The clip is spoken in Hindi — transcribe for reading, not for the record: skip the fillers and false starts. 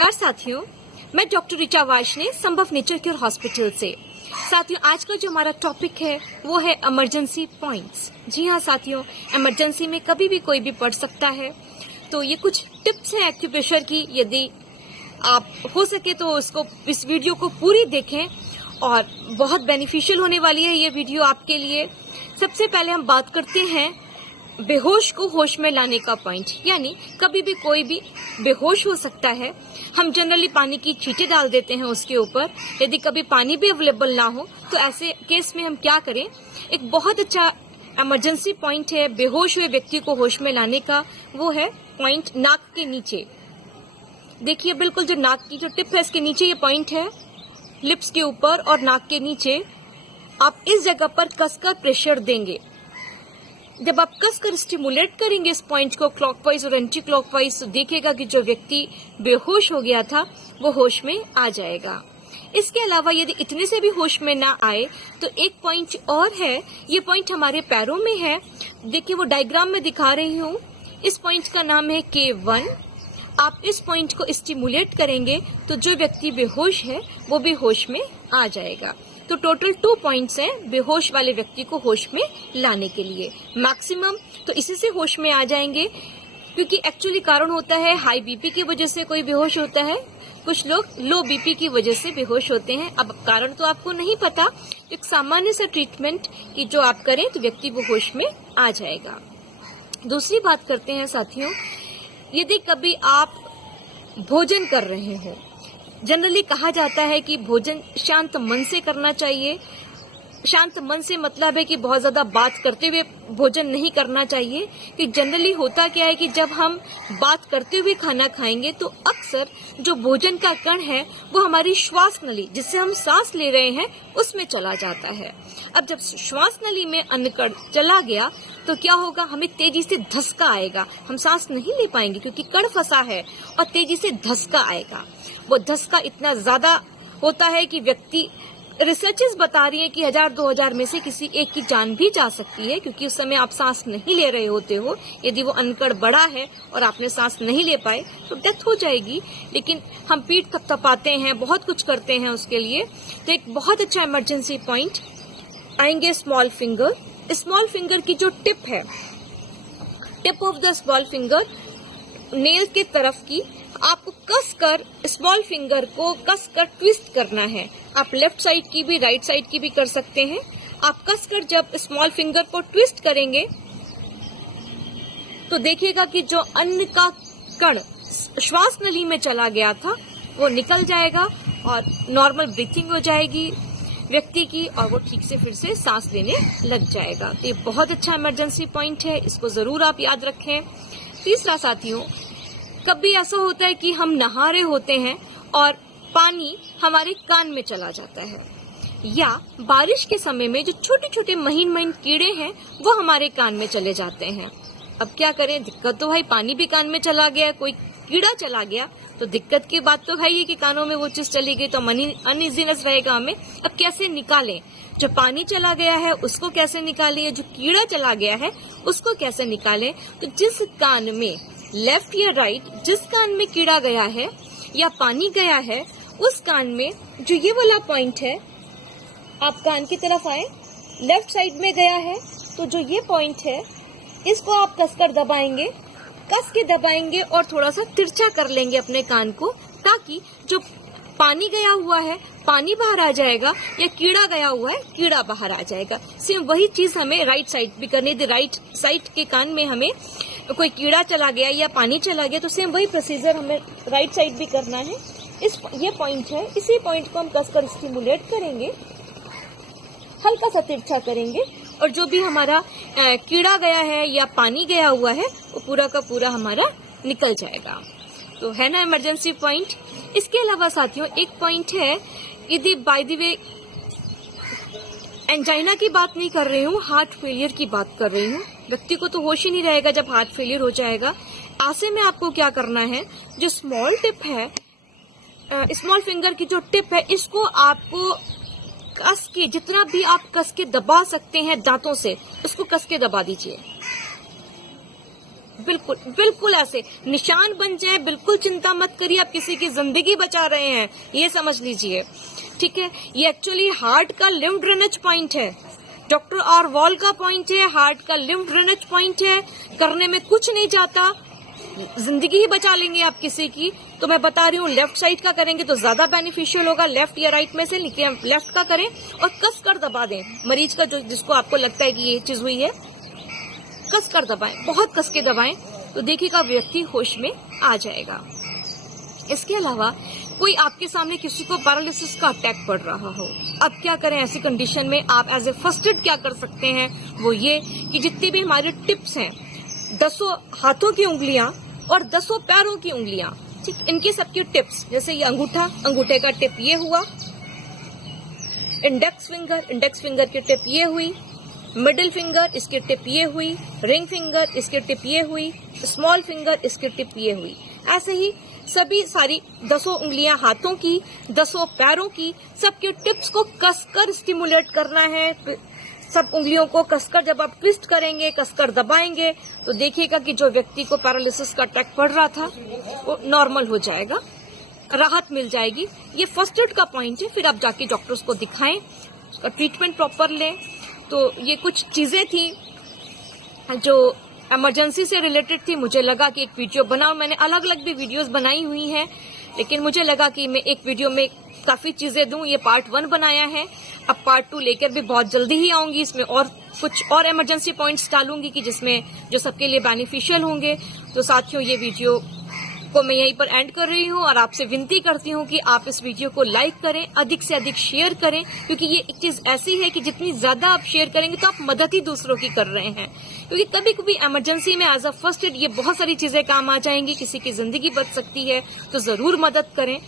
नमस्कार साथियों, मैं डॉक्टर ऋचा वार्ष्णेय संभव नेचर केयर हॉस्पिटल से। साथियों, आज का जो हमारा टॉपिक है वो है इमरजेंसी पॉइंट्स। जी हाँ साथियों, इमरजेंसी में कभी भी कोई भी पड़ सकता है। तो ये कुछ टिप्स हैं एक्यूप्रेशर की। यदि आप हो सके तो इस वीडियो को पूरी देखें और बहुत बेनिफिशियल होने वाली है ये वीडियो आपके लिए। सबसे पहले हम बात करते हैं बेहोश को होश में लाने का पॉइंट, यानी कभी भी कोई भी बेहोश हो सकता है। हम जनरली पानी की छींटे डाल देते हैं उसके ऊपर। यदि कभी पानी भी अवेलेबल ना हो तो ऐसे केस में हम क्या करें, एक बहुत अच्छा इमरजेंसी पॉइंट है बेहोश हुए व्यक्ति को होश में लाने का। वो है पॉइंट नाक के नीचे। देखिए, बिल्कुल जो नाक की जो टिप है इसके नीचे ये पॉइंट है, लिप्स के ऊपर और नाक के नीचे। आप इस जगह पर कसकर प्रेशर देंगे। जब आप कसकर स्टिमुलेट करेंगे इस पॉइंट को क्लॉकवाइज और एंटी क्लॉकवाइज, तो देखिएगा कि जो व्यक्ति बेहोश हो गया था वो होश में आ जाएगा। इसके अलावा यदि इतने से भी होश में ना आए तो एक पॉइंट और है। ये पॉइंट हमारे पैरों में है। देखिए, वो डायग्राम में दिखा रही हूँ। इस पॉइंट का नाम है K1। आप इस पॉइंट को स्टिमुलेट करेंगे तो जो व्यक्ति बेहोश है वो भी होश में आ जाएगा। तो टोटल 2 पॉइंट्स हैं बेहोश वाले व्यक्ति को होश में लाने के लिए। मैक्सिमम तो इसी से होश में आ जाएंगे, क्योंकि एक्चुअली कारण होता है हाई बीपी की वजह से कोई बेहोश होता है, कुछ लोग लो बीपी की वजह से बेहोश होते हैं। अब कारण तो आपको नहीं पता, एक सामान्य सा ट्रीटमेंट की जो आप करें तो व्यक्ति वो होश में आ जाएगा। दूसरी बात करते हैं साथियों, यदि कभी आप भोजन कर रहे हो, जनरली कहा जाता है कि भोजन शांत मन से करना चाहिए। शांत मन से मतलब है कि बहुत ज्यादा बात करते हुए भोजन नहीं करना चाहिए। कि जनरली होता क्या है कि जब हम बात करते हुए खाना खाएंगे तो अक्सर जो भोजन का कण है वो हमारी श्वास नली, जिससे हम सांस ले रहे हैं, उसमें चला जाता है। अब जब श्वास नली में अन्न कण चला गया तो क्या होगा, हमें तेजी से धक्का आएगा। हम सांस नहीं ले पाएंगे क्योंकि कण फंसा है, और तेजी से धक्का आएगा। वो धक्का इतना ज्यादा होता है कि व्यक्ति, रिसर्चेस बता रही है कि 1000-2000 में से किसी एक की जान भी जा सकती है, क्योंकि उस समय आप सांस नहीं ले रहे होते हो। यदि वो अनकड़ बड़ा है और आपने सांस नहीं ले पाए तो डेथ हो जाएगी। लेकिन हम पीठ थपथपाते हैं, बहुत कुछ करते हैं उसके लिए। तो एक बहुत अच्छा इमरजेंसी पॉइंट आएंगे स्मॉल फिंगर। स्मॉल फिंगर की जो टिप है, tip of the small finger nail के तरफ की, आपको कसकर स्मॉल फिंगर को कसकर ट्विस्ट करना है। आप लेफ्ट साइड की भी राइट साइड की भी कर सकते हैं। आप कसकर जब स्मॉल फिंगर को ट्विस्ट करेंगे तो देखिएगा कि जो अन्न का कण श्वास नली में चला गया था वो निकल जाएगा और नॉर्मल ब्रीथिंग हो जाएगी व्यक्ति की, और वो ठीक से फिर से सांस लेने लग जाएगा। तो ये बहुत अच्छा इमरजेंसी पॉइंट है, इसको जरूर आप याद रखें। तीसरा साथियों, कभी ऐसा होता है कि हम नहा रहे होते हैं और पानी हमारे कान में चला जाता है, या बारिश के समय में जो छोटे छोटे महीन महीन कीड़े हैं वो हमारे कान में चले जाते हैं। अब क्या करें, दिक्कत तो भाई, पानी भी कान में चला गया, कोई कीड़ा चला गया तो दिक्कत की बात तो है ही कि कानों में वो चीज चली गई तो अनइजीनेस रहेगा हमें। अब कैसे निकालें, जो पानी चला गया है उसको कैसे निकालें, जो कीड़ा चला गया है उसको कैसे निकालें। तो जिस कान में, लेफ्ट या राइट, जिस कान में कीड़ा गया है या पानी गया है उस कान में जो ये वाला पॉइंट है, आप कान की तरफ आए, लेफ्ट साइड में गया है तो जो ये पॉइंट है इसको आप कसकर दबाएंगे, कस के दबाएंगे और थोड़ा सा तिरछा कर लेंगे अपने कान को, ताकि जो पानी गया हुआ है पानी बाहर आ जाएगा, या कीड़ा गया हुआ है कीड़ा बाहर आ जाएगा। सेम वही चीज हमें राइट साइड भी करनी थी। राइट साइड के कान में हमें कोई कीड़ा चला गया या पानी चला गया तो सेम वही प्रोसीजर हमें राइट साइड भी करना है। ये पॉइंट है, इसी पॉइंट को हम कसकर स्टिमुलेट करेंगे, हल्का सा तिरछा करेंगे, और जो भी हमारा कीड़ा गया है या पानी गया हुआ है वो पूरा का पूरा हमारा निकल जाएगा। तो है ना इमरजेंसी पॉइंट। इसके अलावा साथियों एक पॉइंट है, यदि बाय द वे एंजाइना की बात नहीं कर रही हूँ, हार्ट फेलियर की बात कर रही हूँ। व्यक्ति को तो होश ही नहीं रहेगा जब हार्ट फेलियर हो जाएगा। ऐसे में आपको क्या करना है, जो स्मॉल टिप है, स्मॉल फिंगर की जो टिप है, इसको आपको कस के, जितना भी आप कस के दबा सकते हैं दांतों से, उसको कस के दबा दीजिए। बिल्कुल बिल्कुल ऐसे निशान बन जाए, बिल्कुल चिंता मत करिए, आप किसी की जिंदगी बचा रहे हैं, ये समझ लीजिए। ठीक है, ये एक्चुअली हार्ट का लिम्फ ड्रेनेज पॉइंट है, डॉक्टर ऑरवॉल का पॉइंट है, हार्ट का लिम्फ ड्रेनेज पॉइंट है। करने में कुछ नहीं जाता, जिंदगी ही बचा लेंगे आप किसी की। तो मैं बता रही हूँ, लेफ्ट साइड का करेंगे तो ज्यादा बेनिफिशियल होगा, लेफ्ट या राइट में से, लेकिन लेफ्ट का करें और कस कर दबा दें मरीज का, जो जिसको आपको लगता है कि ये चीज हुई है, कस कर दबाएं, बहुत कस के दबाएं, तो देखिएगा व्यक्ति होश में आ जाएगा। इसके अलावा कोई आपके सामने किसी को पैरालिसिस का अटैक पड़ रहा हो, अब क्या करें ऐसी कंडीशन में? आप एज ए फर्स्ट एड क्या कर सकते हैं, वो ये कि जितनी भी हमारे टिप्स हैं, 10 हाथों की उंगलियां और 10 पैरों की उंगलियां, ठीक, इनकी सबकी टिप्स, जैसे ये अंगूठा, अंगूठे का टिप ये हुआ, इंडेक्स फिंगर की टिप ये हुई, मिडिल फिंगर इसकी टिप ये हुई, रिंग फिंगर इसकी टिप ये हुई, स्मॉल फिंगर इसकी टिप ये हुई। ऐसे ही सभी सारी 10 उंगलियां हाथों की, 10 पैरों की, सबके टिप्स को कसकर स्टिमुलेट करना है। सब उंगलियों को कसकर जब आप ट्विस्ट करेंगे, कसकर दबाएंगे, तो देखिएगा कि जो व्यक्ति को पैरालिसिस का अटैक पड़ रहा था वो नॉर्मल हो जाएगा, राहत मिल जाएगी। ये फर्स्ट एड का पॉइंट है। फिर आप जाके डॉक्टर्स को दिखाएं, उसका ट्रीटमेंट प्रॉपर लें। तो ये कुछ चीजें थी जो इमरजेंसी से रिलेटेड थी। मुझे लगा कि एक वीडियो बनाऊं, मैंने अलग अलग भी वीडियोस बनाई हुई हैं, लेकिन मुझे लगा कि मैं एक वीडियो में काफी चीजें दूं। ये पार्ट 1 बनाया है, अब पार्ट 2 लेकर भी बहुत जल्दी ही आऊंगी। इसमें और कुछ और इमरजेंसी पॉइंट्स डालूंगी कि जिसमें जो सबके लिए बेनिफिशियल होंगे। तो साथियों, ये वीडियो को मैं यहीं पर एंड कर रही हूँ और आपसे विनती करती हूँ कि आप इस वीडियो को लाइक करें, अधिक से अधिक शेयर करें, क्योंकि ये एक चीज ऐसी है कि जितनी ज्यादा आप शेयर करेंगे तो आप मदद ही दूसरों की कर रहे हैं। क्योंकि कभी कभी इमरजेंसी में एज अ फर्स्ट एड ये बहुत सारी चीजें काम आ जाएंगी, किसी की जिंदगी बच सकती है, तो जरूर मदद करें।